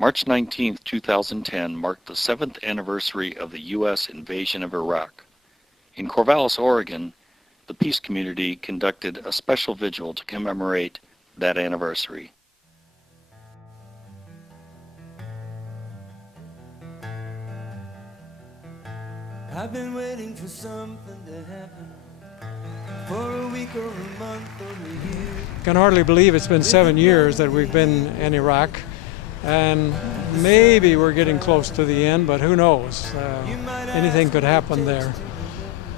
March 19, 2010 marked the 7th anniversary of the U.S. invasion of Iraq. In Corvallis, Oregon, the peace community conducted a special vigil to commemorate that anniversary. I've been waiting for something to happen for a week or a month or a year. Can hardly believe it's been 7 years that we've been in Iraq, and maybe we're getting close to the end, but who knows? Anything could happen there.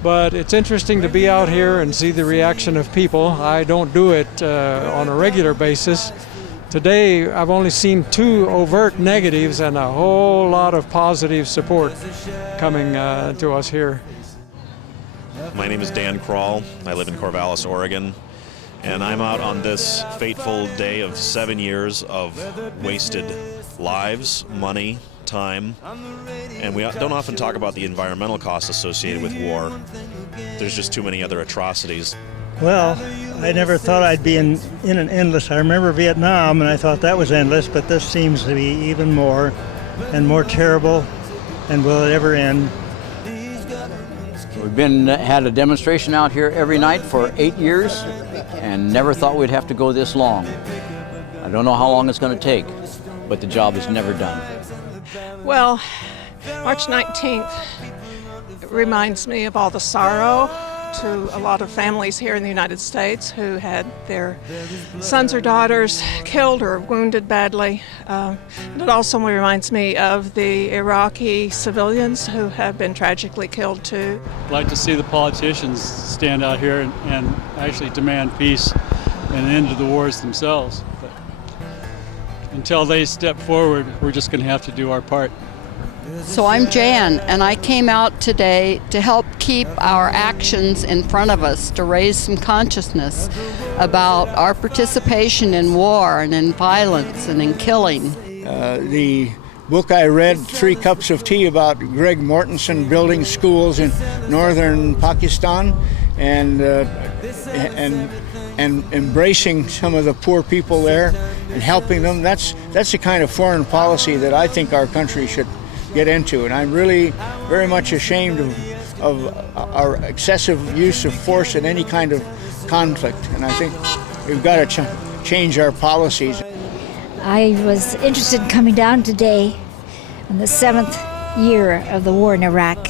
But it's interesting to be out here and see the reaction of people. I don't do it on a regular basis. Today I've only seen 2 overt negatives and a whole lot of positive support coming to us here. My name is Dan Kroll. I live in Corvallis, Oregon, and I'm out on this fateful day of 7 years of wasted lives, money, time, and we don't often talk about the environmental costs associated with war. There's just too many other atrocities. Well, I never thought I'd be in an endless. I remember Vietnam, and I thought that was endless, but this seems to be even more and more terrible, and will it ever end? We've had a demonstration out here every night for 8 years and never thought we'd have to go this long. I don't know how long it's going to take, but the job is never done. Well, March 19th reminds me of all the sorrow to a lot of families here in the United States who had their sons or daughters killed or wounded badly. It also reminds me of the Iraqi civilians who have been tragically killed too. I'd like to see the politicians stand out here and actually demand peace and an end to the wars themselves. But until they step forward, we're just going to have to do our part. So I'm Jan, and I came out today to help keep our actions in front of us, to raise some consciousness about our participation in war and in violence and in killing. The book I read, 3 Cups of Tea, about Greg Mortensen building schools in northern Pakistan and embracing some of the poor people there and helping them. That's the kind of foreign policy that I think our country should get into, and I'm really very much ashamed of our excessive use of force in any kind of conflict, and I think we've got to change our policies. I was interested in coming down today on the 7th year of the war in Iraq.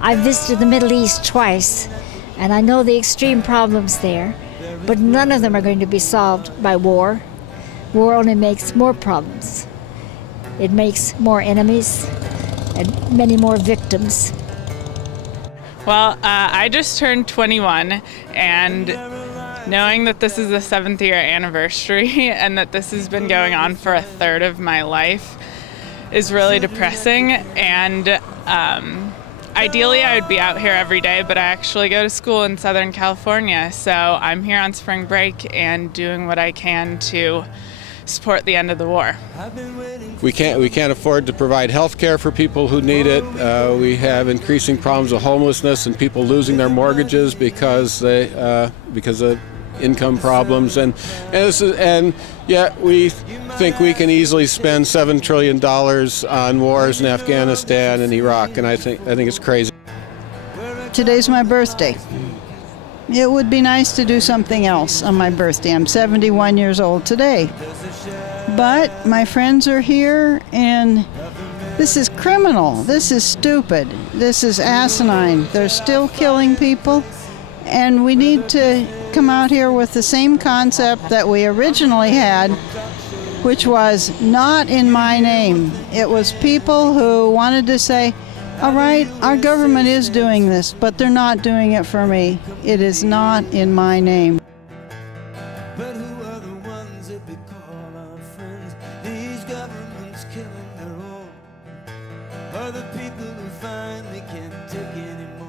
I visited the Middle East twice, and I know the extreme problems there, but none of them are going to be solved by war. War only makes more problems. It makes more enemies and many more victims. Well, I just turned 21, and knowing that this is the 7th year anniversary and that this has been going on for a third of my life is really depressing. And ideally I would be out here every day, but I actually go to school in Southern California, so I'm here on spring break and doing what I can to support the end of the war. We can't afford to provide health care for people who need it. We have increasing problems of homelessness and people losing their mortgages because of income problems, and yet we think we can easily spend $7 trillion on wars in Afghanistan and Iraq, and I think it's crazy. Today's my birthday. It would be nice to do something else on my birthday. I'm 71 years old today. But my friends are here, and this is criminal. This is stupid. This is asinine. They're still killing people, and we need to come out here with the same concept that we originally had, which was not in my name. It was people who wanted to say, all right, our government is doing this, but they're not doing it for me. It is not in my name. But who are the ones that we call our friends? These governments killing their own, or the people who finally can't take anymore?